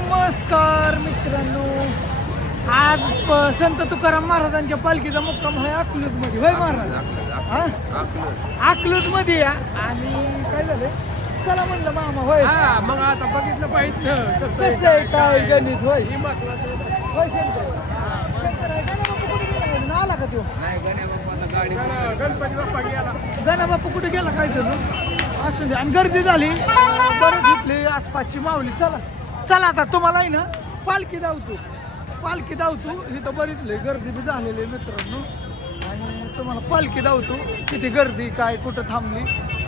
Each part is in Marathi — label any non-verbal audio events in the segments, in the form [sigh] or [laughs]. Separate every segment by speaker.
Speaker 1: नमस्कार मित्रांनो. आज संत तुकाराम महाराजांच्या पालखीचा मुक्काम आहे अकलूजमध्ये होय महाराज? अकलूजमध्ये या. आणि काय झालं चला म्हणलं मामा होय.
Speaker 2: हा मग आता बघितलं पाहिजे.
Speaker 1: कसं आहे काय गणित होय?
Speaker 2: ही.
Speaker 1: होय शंकर. शंकर आहे. गणा बाप्पा कुठे गेला? आला का तो?
Speaker 2: गण- गणपती बाप्पा गेला.
Speaker 1: कुठे गेला? काय तर असू दे. आणि गर्दी झाली. बरं घेतली आसपासची माऊली. चला. चला आता तुम्हाला आहे ना पालखी धावतो पालखी धावतो इथं बरीच लय गर्दी बी झालेली आहे मित्रांनो. आणि तुम्हाला पालखी धावतो किती गर्दी काय कुठं थांबली.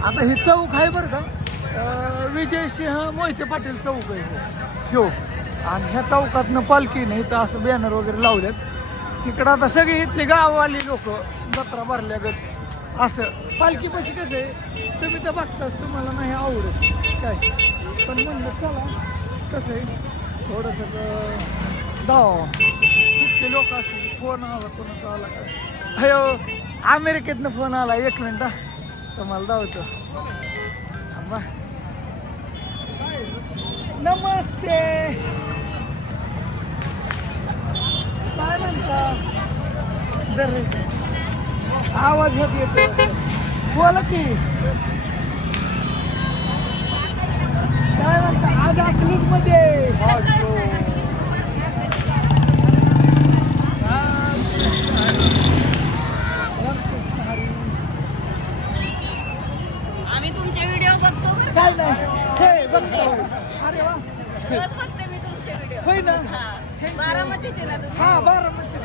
Speaker 1: आता ही चौक आहे बरं का. विजयसिंह मोहिते पाटील चौक आहे ह्यो आणि ह्या चौकातनं पालखी नाही तर असं बॅनर वगैरे लावल्यात तिकडं आता सगळी इथली गाववाली लोक जत्रा भरल्या गत. असं. पालखीपाशी कसं आहे? तुम्ही तर बघताच तुम्हाला नाही आवडत. काय? पण म्हणलं चला. कसं आहे. थोडंसं दावा. इथले लोक असतील फोन आला कोणाचा आला काय अयो अमेरिकेतनं फोन आला एक मिनटं तुम्हाला धावतो थांबा. नमस्ते. काय म्हणता? दर आवाज येत येतो बोला की. काय म्हणता आज अकलूजमध्ये
Speaker 3: आम्ही तुमचे व्हिडिओ बघतो बरं
Speaker 1: काय नाही. हे, बघतो. अरे वा.
Speaker 3: का? रोज बघते मी तुमचे व्हिडिओ
Speaker 1: होय ना.
Speaker 3: हा. बारामतीचे ना तुम्ही?
Speaker 1: हा बारामती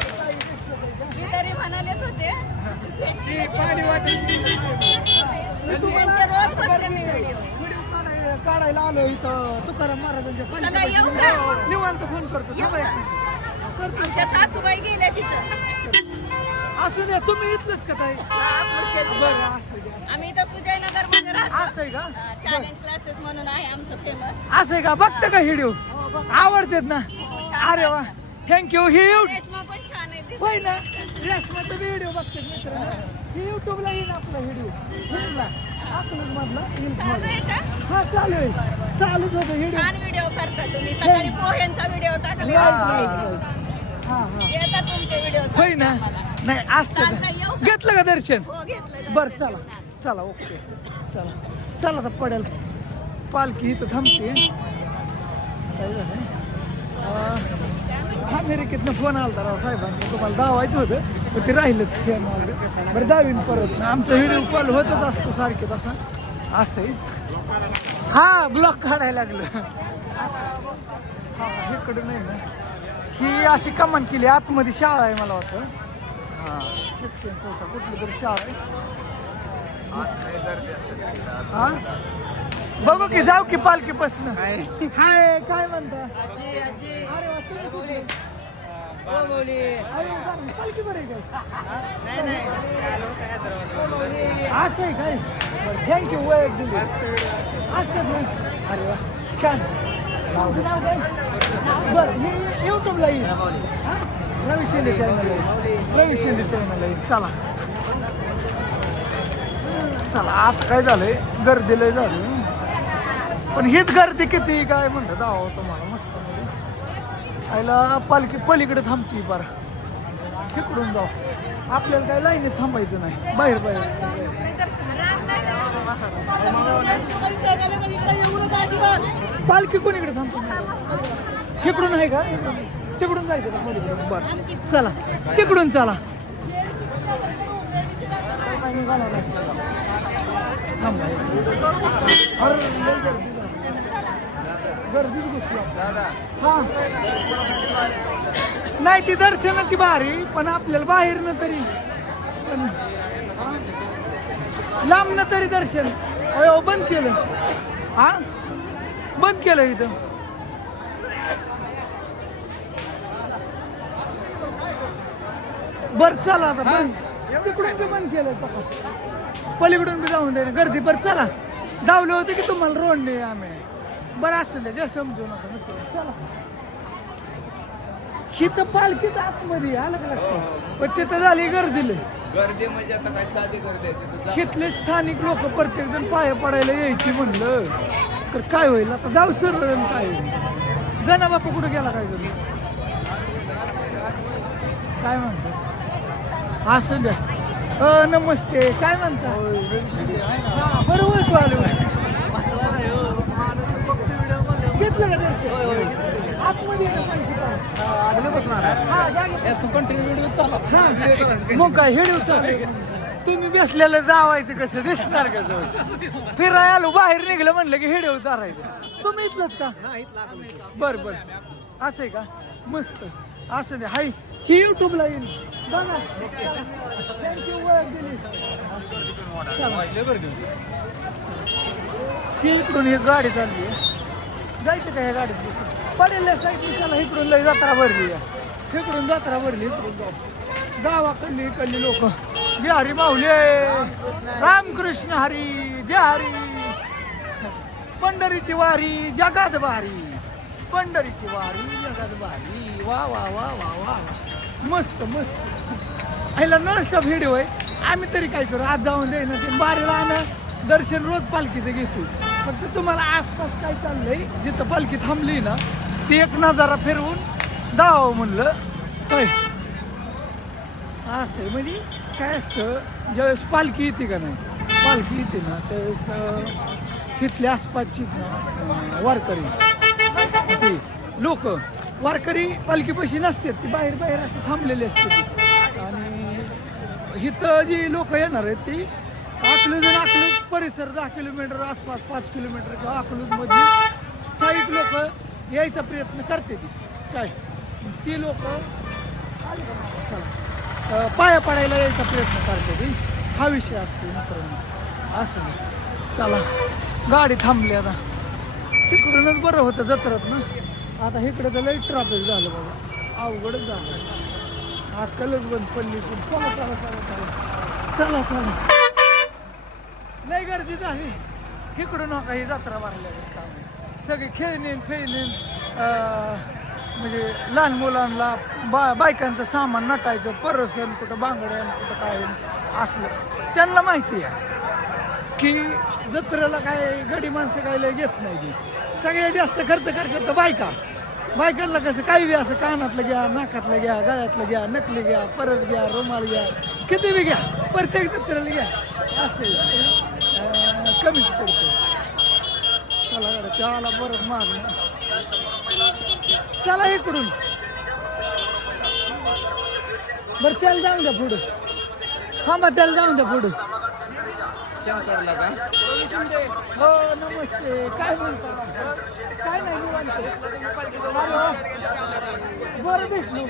Speaker 3: मी तरी म्हणालेच होते.
Speaker 1: पाणी
Speaker 3: रोज बघते मी व्हिडिओ
Speaker 1: काढायला आलो इथं. तुकाराम महाराजांच्या
Speaker 3: चला, येऊ का?
Speaker 1: पालखीपाशी. निवांत फोन करतो. थांबा एक मिनिट. करतो
Speaker 3: आमच्या सासूबाई गेल्या तिथं.
Speaker 1: असू द्या तुम्ही इथलंच का ताई?
Speaker 3: हा, पुढचेच.
Speaker 1: बरं असू द्या.
Speaker 3: आम्ही इथं सुजयनगरमध्ये राहतो.
Speaker 1: असं आहे का?
Speaker 3: चॅलेंज क्लासेस म्हणून आहे आमचं फेमस
Speaker 1: असं आहे का? बघता का व्हिडिओ
Speaker 3: हो बघ.
Speaker 1: आवडतात ना? अरे वा. थँक्यू हे एवढं
Speaker 3: रेशमा पण छान आहे तिथं.
Speaker 1: होय ना? रेशमाचा व्हिडिओ बघतात मित्रांनो. हे युट्यूबला येईन आपला व्हिडिओ
Speaker 3: चालू. आहे का?
Speaker 1: हा चालू आहे. चालूच होतं व्हिडिओ
Speaker 3: छान व्हिडिओ करता तुम्ही. सकाळी पोह्यांचा व्हिडिओ टाकला
Speaker 1: हा हा.
Speaker 3: येतात तुमचे व्हिडिओ
Speaker 1: होय ना? नाही असतं
Speaker 3: चालतं, येऊ
Speaker 1: का? घेतलं का दर्शन?
Speaker 3: हो घेतलं
Speaker 1: बर चला. चला ओके. चला. चला तर पडेल. पालखी इथं थांबते. काय झालं? अमेरिकेतनं फोन आला राव साहेबांचा. तुम्हाला दावायचं होतं पण ते राहिलंच आलं बरं दावीन परत. आमचा व्हिडिओ कॉल होतच असतो सारखे तसा. असं हा ब्लॉक काढायला लागलं. हा इकडे नाही ना. ही अशी कमान केली आतमध्ये शाळा आहे मला वाटतं. हा शिक्षण संस्था कुठली तरी शाळा आहे. हा? बघू की जाऊ की पालखी पासन हाय काय म्हणता? असं आहे काय? थँक्यू वय दिली असतात ना अरे वा छान. तुमचं नाव काय? बरं मी युट्यूबला येईल. हा? रवी शिंदे चॅनल रवी शिंदे चॅनल चला. चला आता काय झालंय? गर्दी लय झाली. पण हीच गर्दी किती? काय म्हणतात? आहो तुम्हाला आयला आईला पालखी पलीकडे थांबती बार. तिकडून जाऊ. आपल्याला काय लाईनीत थांबायचं नाही. बाहेर बाहेर. पालखी कोणीकडे थांबतो तिकडून आहे का? तिकडून जायचं का पलीकडे? बरं. चला. तिकडून चला. थांबायचं अरे लय गर्दी झाली. घुसली. नाही ती दर्शनाची बारी पण आपल्याला बाहेरनं तरी. लांबनं तरी दर्शन. अयो बंद केलं. हा? बंद केलं इथं. बर चला आता बंद. तिकडून बी बंद केलं. पलीकडून बी जाऊन दे गर्दी बरं चला. धावलं होतं की तुम्हाला रोड नाही आम्ही? बरं असू दे जे समजू नका मित्र चला. ही तर पालखीच आतमध्ये आलं का लक्षात? पण तिथं झाली गर्दीले.
Speaker 2: गर्दी म्हणजे आता काय साधी गर्दी आहे तिथं जा-
Speaker 1: तिथले स्थानिक लोक प्रत्येक जण पाया पडायला यायची म्हणलं. तर काय होईल? आता जाऊ सर काय होईल? गणा बापू कुठे गेला काय तुम्ही काय म्हणतो? असं द्या अ नमस्ते. काय म्हणता? हा, बरोबर तू आलो. घेतलं का दर्शन आतमध्ये ये ना पालखी पाहून. हा, जागे. हा. मग काय हेड तुम्ही बसलेलं जावायचं कसं? दिसणार का जवळ फिराय आलो बाहेर निघलं म्हणलं की हेड उतारायचं तुम्ही इथलंच का? बर बर. असं आहे का? मस्त. असं नाही. हाय ही युट्यूबला येईल. बघा. थँक्यू ओळख दिली. चला. ही इकडून ही गाडी चालली. आहे जायचं का ह्या गाडीत बसून? पडेल साईड दिसायला इकडून लय जत्रा भरली आहे. इकडून जत्रा भरली इकडून जाऊ. गावाकडली इकडली लोक. जे हरी माऊली. रामकृष्ण हरी जे हरी. पंढरीची वारी जगात भारी. पंढरीची वारी जगात भारी. वा वा वा वा वा वा. मस्त मस्त. ह्याला नष्ट व्हिडिओ आहे आम्ही तरी काय करू? आज जाऊन जाईन ते बारीला आणा. दर्शन रोज पालखीचं घेतो. फक्त तुम्हाला आसपास काय चाललंय? जिथं पालखी थांबली ना ती एक नजारा फिरवून दावावं म्हणलं. काय असं आहे म्हणजे काय असतं ज्यावेळेस पालखी येते का नाही पालखी येते ना त्यावेळेस तिथल्या आसपासची वारकरी ते लोक वारकरी पालखीपाशी नसतात ती बाहेर बाहेर असं थांबलेले असतात. आणि इथं जी लोक येणार आहेत ती अकलूज आणि अकलूज परिसर दहा किलोमीटर आसपास पाच किलोमीटर किंवा अकलूजमध्ये स्थायिक लोक यायचा प्रयत्न करते ती. काय? ती लोक चला. पाया पडायला यायचा प्रयत्न करते ती. हा विषय असतो मित्रांनो. असं चला. गाडी थांबली आता. तिकडूनच बरं होतं जत्रात ना. आता इकडे तर लई ट्रॅफिक झालं बाबा अवघडच झालं. अक्कलच बंद पडली. पण चला चला चला चला. चला चला. नाही गर्दी झाली इकडून नका ही जत्रा भरल्या काम सगळे खेळणे खेळणे म्हणजे लहान मुलांना बा बायकांचं सामान नटायचं परसन कुठं बांगड्यान कुठं काय असलं. त्यांना माहिती आहे की जत्रेला काय गडी माणसं काय लय घेत नाही ती. सगळ्यात जास्त खर्च करतात तर बायका. बायकांना कसं काही बी असं कानातलं घ्या नाकातलं घ्या गळ्यातलं घ्या नकली घ्या परत घ्या रुमाल घ्या किती बी घ्या प्रत्येक जत्रेला घ्या. असं कमीच पडतो चला गड्या, चहाला परत माग चला इकडून. बरं त्याला जाऊन द्या पुढं. थांबा त्याला जाऊन द्या पुढं.
Speaker 2: शंकरला का?
Speaker 1: हो नमस्ते. काय म्हणता? काय नाही. बरं भेटलो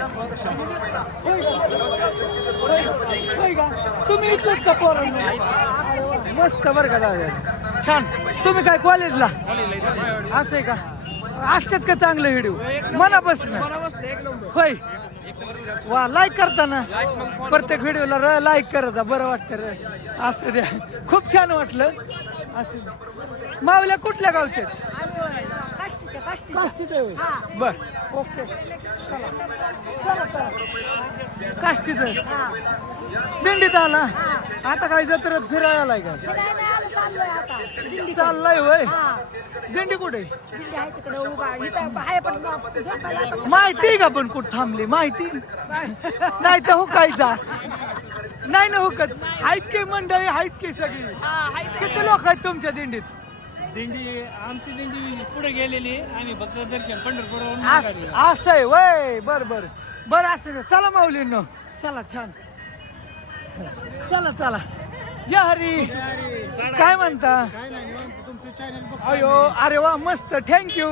Speaker 1: होय का? तुम्ही इथलंच का वा. मस्त बरं का दादा. छान. तुम्ही काय कॉलेजला असं आहे का? असतात का चांगलं व्हिडिओ मनापासून. होय. वा लाईक करताना प्रत्येक व्हिडिओला र लाईक करत जा, बरं वाटतं रे. असं द्या. खूप छान वाटलं. असं मावल्या कुठल्या गावचे काष्टीचे होय. बर. ओके. चला. चला चला. काष्टीचं दिंडीत आला. आता काय जत्रेत फिरायला आलाय का
Speaker 4: चाललोय आता दिंडी
Speaker 1: चाललाय होय? दिंडी कुठे?
Speaker 4: दिंडी आहे तिकडे उभा इथं आहे पण झोपायला आता
Speaker 1: माहिती का पण कुठं थांबली? माहिती? नाही तर हुकायचा. नाही ना हुकत. आहेत की मंडळी आहेत की सगळी? किती लोक आहेत तुमच्या दिंडीत?
Speaker 5: दिंडी आमची दिंडी पुढे गेलेली. आम्ही फक्त दर्शन पंढरपूरवरून निघाली.
Speaker 1: असं आहे वय बर बर. बर असं आहे. चला माऊलींनो. चला छान. चला चला. जय हरी. काय म्हणता? अयो अरे वा मस्त. Thank you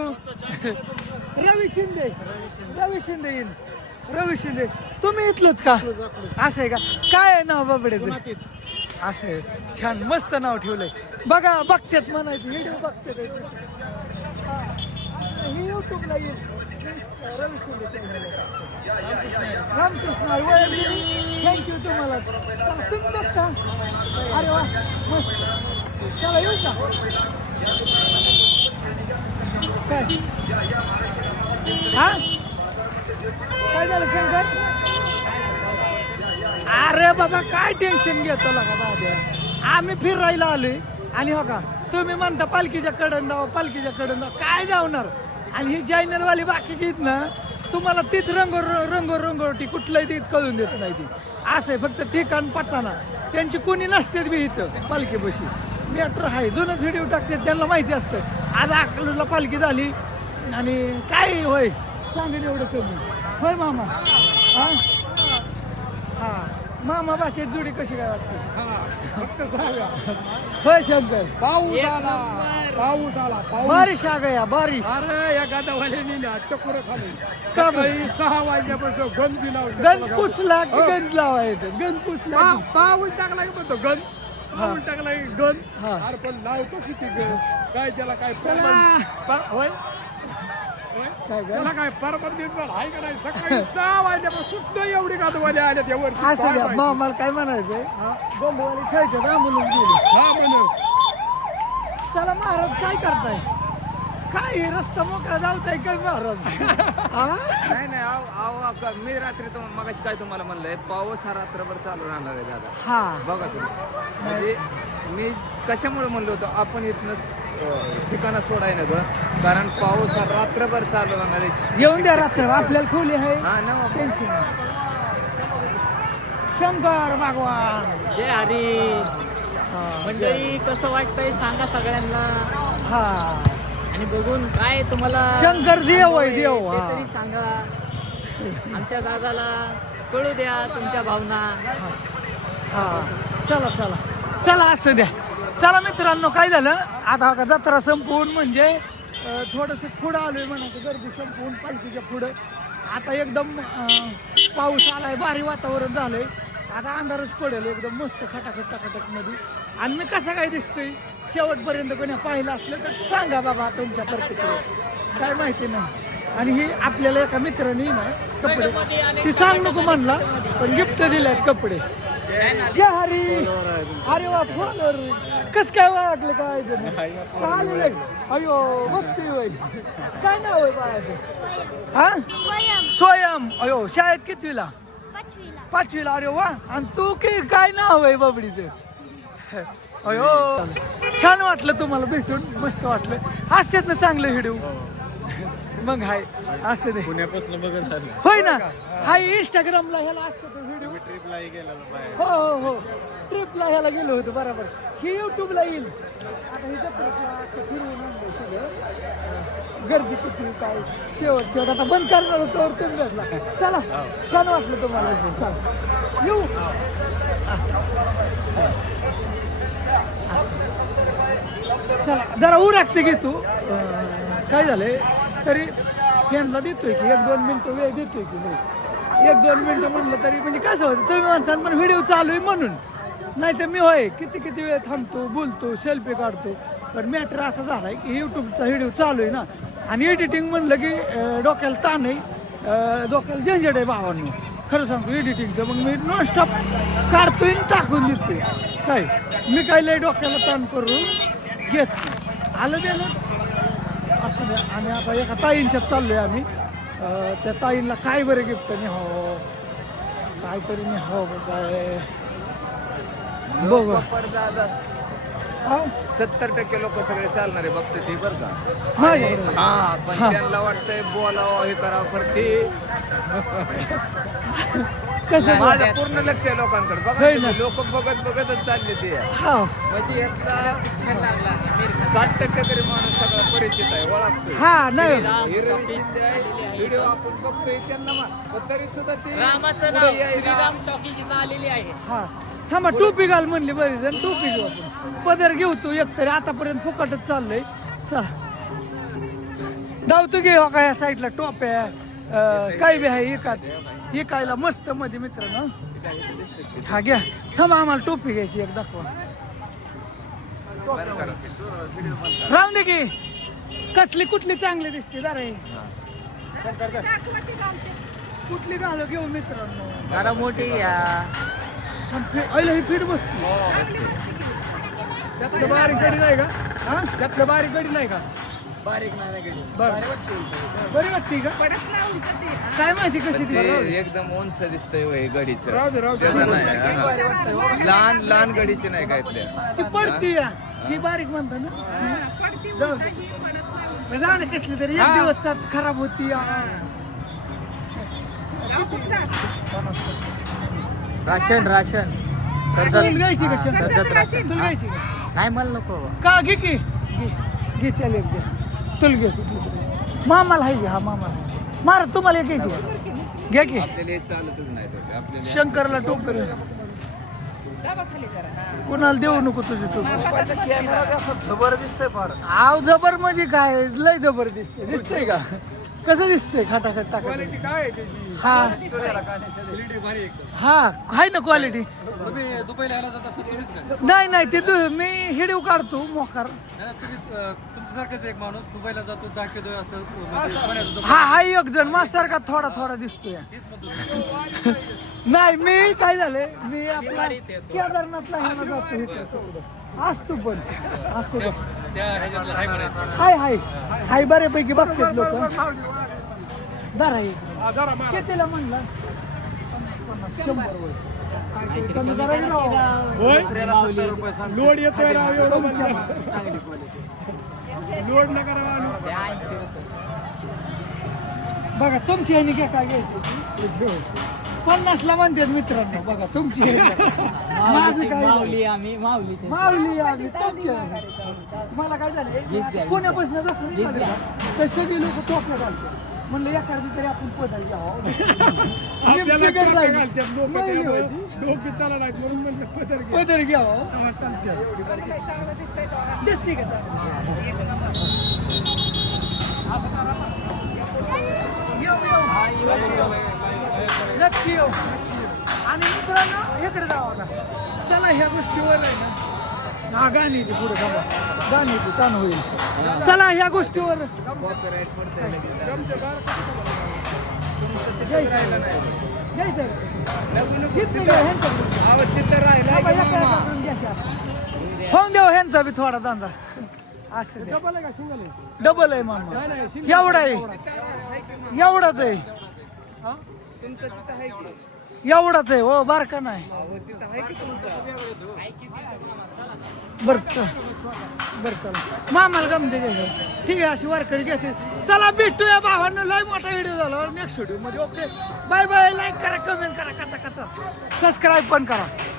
Speaker 1: Ravi Shinde. रवी शिंदे येईन रवी शिंदे तुम्ही इथलंच का? असं आहे का? काय आहे नाव बाबड्याचं असं आहे. छान मस्त नाव ठेवलंय. बघा बघतेत म्हणायचं. व्हिडिओ बघतेत. हा. हे येईल रवी शिंदे रामकृष्ण थँक्यू तुम्हाला. तुम्ही बघता. अरे वा मस्त. चला येऊ का? काय? हा? काय झालं शंकर? अरे बाबा काय टेन्शन घेतो लगा दादा आम्ही फिरायला आलोय. आणि हो का तुम्ही म्हणता पालखीच्या कडन जाऊ पालखीच्या कडन जाऊ. काय जावणार आणि ही जैनरवाली बाकीची आहेत ना तुम्हाला तीच रंग रंग रंगोटी कुठलंही तीच कळून देत नाही ती. असं आहे फक्त ठिकाण पत्ताना त्यांची कोणी नसतेत बी इथं पालखी बशी मेट्रो आहे जुनच व्हिडिओ टाकतात त्यांना माहिती असतं. आज अकलूरला पालखी झाली आणि काय होय? सांगेल एवढं कमी. होय मामा? हां? हां. मामा भाषेत जोडी कशी काय वाटते? फक्त सांगा. होय शंकर.
Speaker 2: पाऊस आला. पाऊस आला पाऊस.
Speaker 1: बारिश आ गया बारिश.
Speaker 2: अरे या गादावाल्याने ना टकोर खाली
Speaker 1: का
Speaker 2: सकाळी सहा वाजल्यापासून गंज दिला होता.
Speaker 1: गंज पुसला की गंज लावायचं. गंज पुसला
Speaker 2: पाऊस टाकला की म्हणतो गंज. पाऊस टाकला की गंज.
Speaker 1: हा.
Speaker 2: अरे पण लावतो किती गंज? काय त्याला काय होय?
Speaker 1: काय गं?
Speaker 2: त्याला काय परमान निर्माण आहे का नाही? सकाळी [laughs] सहा वाजल्यापासून सुद्धा एवढी गादवाले आले त्या वर्षी
Speaker 1: असं
Speaker 2: काय
Speaker 1: म्हणायचंय? गोंधवाली खेळतात आंबोलून गेली?
Speaker 2: हा म्हणून.
Speaker 1: चला महाराज काय करताय? काय हे रस्ता मोकळा जावताय काय महाराज? [laughs] हा?
Speaker 6: नाही नाही आव आव आव- मी रात्री तो मगाशी काय तुम्हाला म्हणलंय? पाऊस हा रात्रभर चालू राहणार आहे दादा.
Speaker 1: हा.
Speaker 6: बघा तुम्ही. म्हणजे मी कशामुळे म्हणलो होतो? आपण इथनं ठिकाणं सोडाय ना गं कारण पाऊस हा रात्रभर चालू राहणार आहे.
Speaker 1: जेवण द्या रात्र आपल्याला खोली आहे.
Speaker 6: हा ना
Speaker 1: टेन्शन. शंकर भगवान.
Speaker 7: जय हरी. मंडळी कसं वाटतंय? सांगा सगळ्यांना.
Speaker 1: हा.
Speaker 7: आणि बघून काय तुम्हाला
Speaker 1: शंकर देव आहे, देव,
Speaker 7: ते
Speaker 1: हा.
Speaker 7: तरी सांगा. आमच्या दादाला कळू द्या तुमच्या भावना.
Speaker 1: हा. चला चला. चला असं द्या. चला मित्रांनो काय झालं? आता का जत्रा संपवून म्हणजे थोडंसं पुढं आलोय म्हणायचं गर्दी संपवून पालखीच्या पुढं. आता एकदम पाऊस पाऊस आलाय भारी वातावरण झालंय. आता अंधारच पडेल एकदम मस्त खटाखट खटाखटमध्ये आणि मी कसं काय दिसतोय? शेवटपर्यंत कोणी पाहिलं असलं तर सांगा बाबा तुमच्या प्रतिक्रिया काय माहिती नाही. आणि ही आपल्याला एका मित्राने ना कपडे ती सांग नको म्हणला पण गिफ्ट आहेत कपडे. जय हरी अरे वा फोनवर कस काय वाटलं काय? काय? अयो बघतोय होय. काय नाव आहे बाळाचं? हा? स्वयं. अयो शाळेत कितवीला? पाचवीला. अरे वा. आणि तू की काय नाव आहे बाबडीचं? अयो छान वाटलं तुम्हाला भेटून. मस्त वाटलं. असतात ना चांगले व्हिडिओ. मग हाय. असते
Speaker 5: पुण्यापासून बघत
Speaker 1: होय ना? हाय इंस्टाग्रामला ह्याला असतो व्हिडिओ.
Speaker 5: ट्रिपलाही गेलेलो बाहेर.
Speaker 1: हो हो हो. ट्रिपला ह्याला गेलो होतो बरोबर. ही युट्यूबला येईल. आता ही फिरवून सगळं. गर्दी किती काय? शेवट शेवट. आता बंद करणार होतो तुम्ही चला छान वाटलं तुम्हाला. चला. येऊ. चला जरा उरागते घे तू. अं, काय झालंय? तरी फॅनला देतोय की एक दोन मिनिटं वेळ देतोय की नाही? एक दोन मिनिटं म्हणलं तरी म्हणजे कसं होतं? तुम्ही माणसान पण व्हिडिओ चालू आहे म्हणून. नाही तर मी होय किती किती वेळ थांबतो बोलतो सेल्फी काढतो. पण मॅटर असा झाला आहे की यूट्यूबचा व्हिडिओ चालू आहे ना. आणि एडिटिंग म्हणलं की डोक्याला ताण आहे. डोक्याला झंझट आहे भावांनी. खरं सांगतो एडिटिंगचं मग मी नॉनस्टॉप काढतोय आणि टाकून देतोय. काय? मी काय लय डोक्याला ताण करून घेत आलं दे ना द्या आणि आता एका ताईंच्यात चाललो आहे आम्ही. त्या ताईंना काय बरं गिफ्ट नाही हो काहीतरी नाही हो काय?
Speaker 6: सत्तर टक्के लोक सगळे चालणारे बघते ते बरं का. हा पण त्यांना वाटतंय बोलावं हे करावं पण ते
Speaker 1: कसं
Speaker 6: माझं पूर्ण लक्ष आहे लोकांकडे. बघा लोक बघत बघतच चालले ते.
Speaker 1: हा.
Speaker 6: म्हणजे यातला साठ टक्के तरी माणूस सगळा परिचित आहे
Speaker 1: हा नाही.
Speaker 6: हिरवी शिंदे आहे व्हिडिओ आपण बघतोय त्यांना मा- पण तरी सुद्धा ते
Speaker 7: रामाचं
Speaker 6: पुढे
Speaker 7: नाव
Speaker 6: यायला-
Speaker 7: श्रीराम टॉकीज इथं आलेली आहे.
Speaker 1: हा. थांबा टोपी घाल म्हणली बरी जण टोपी घेऊ आपण. पदर घेऊ तू एकतरी आतापर्यंत फुकटच चाललंय. चल. धावतो घे हो का या साईडला टोप्या. अं, काय बी आहे एकात. एकायला मस्त मध्ये मित्रांनो. हा घ्या. थांबा आम्हाला टोपी घ्यायची एक दाखवा. राहून दे की. कसली कुठली चांगली दिसते दारे कुठली घालू घेऊ मित्रांनो?
Speaker 7: जरा मोठी या
Speaker 1: पण फि- अहिला ही फीट बसते. त्यातलं बारीक गडी नाही का? हा? त्यातलं बारीक गडी नाही का?
Speaker 2: बारीक नाही गडी.
Speaker 1: बरं. बरी वाटते का? काय माहिती कशी ती?
Speaker 6: ते एकदम उंच दिसतंय वय गडीचं.
Speaker 2: राहू दे, राहू दे.
Speaker 6: त्याचं नाही. हा. लहान लहान गडीचे नाही काय त्या
Speaker 1: ती पडती या. ही बारीक म्हणता ना जाऊ दे. राहणे कसली तरी एक दिवस सात खराब होती आ.
Speaker 7: राशन राशन
Speaker 1: तुला घ्यायची का?
Speaker 7: कर्जत राशन.
Speaker 1: तुला घ्यायची का?
Speaker 7: नाही मला नको बाबा.
Speaker 1: का घे की घे घे त्याला एक घे तुला घे मामाला आहे घे हा मामाला आहे. मारा तुम्हाला एक घ्यायची का? घ्या की
Speaker 6: आपल्याला हे चालतच नाही. आपल्याला
Speaker 1: शंकरला टोकर कुणाला देऊ नको तुझे टोकर
Speaker 2: जबर दिसतंय फार.
Speaker 1: आव जबर म्हणजे काय? लय जबर दिसते दिसतंय का? कसं दिसतंय खटाखट टाका
Speaker 2: क्वालिटी काय
Speaker 1: हा.
Speaker 2: क्वालिटी भारी एकदम.
Speaker 1: हा आहे ना क्वालिटी नाही नाही ते तू मी हिडीव काढतो मोकार.
Speaker 2: तुमच्यासारखाच एक माणूस दुबईला जातो असं म्हणजे.
Speaker 1: हा हा एक जण. माझ्यासारखा थोडा थोडा दिसतोय. नाही मी काय झालंय मी आपला केदारनाथला जातो इकडं असतो पण. असतो. हाय हाय हाय. बऱ्यापैकी बघतात लोक. दर आहे
Speaker 2: हा.
Speaker 1: कितीला म्हणलं? शंभर राव.
Speaker 2: लोड येतोय राव एवढं. लोड नका राव.
Speaker 1: बघा तुमची ह्यानी काय काय घ्यायचं? पन्नासला म्हणतात मित्रांनो बघा तुमची. माझं काय
Speaker 7: माऊली आम्ही माऊलीचे
Speaker 1: माऊली आम्ही तुमची. मला काय झालं? पुण्यापासून जसं निघालं तर सगळी लोक टोपलं घालतात म्हणलं एखादी तरी आपण पदर घ्यावं
Speaker 2: म्हणलं पदर
Speaker 1: घ्यावं
Speaker 2: हा, चालतंय.
Speaker 1: दिसते का? नक्की येऊ. आणि मित्रांनो इकडे जावा का चला ह्या गोष्टीवर आहे ना. हा गाणी येते पुढे थांबा. गाणी येते ताण होईल. चला ह्या गोष्टीवर होऊन देऊ ह्यांचा बी थोडा दांदा असं
Speaker 2: डबल आहे का सिंगल आहे
Speaker 1: डबल आहे मामा. एवढा आहे. एवढाच आहे.
Speaker 6: तुमचं तिथं आहे की?
Speaker 1: एवढाच आहे हो बारका नाही.
Speaker 6: अहो, तिथं आहे की तुमचं?
Speaker 1: बर बर चला. मामाला गमते घ्यायचं ठीक आहे अशी वारकरी घेते. चला भेटूया भावांना लय मोठा व्हिडिओ झाला. नेक्स्ट व्हिडिओमध्ये ओके बाय बाय लाईक करा कमेंट करा कचा कचा. सबस्क्राईब पण करा.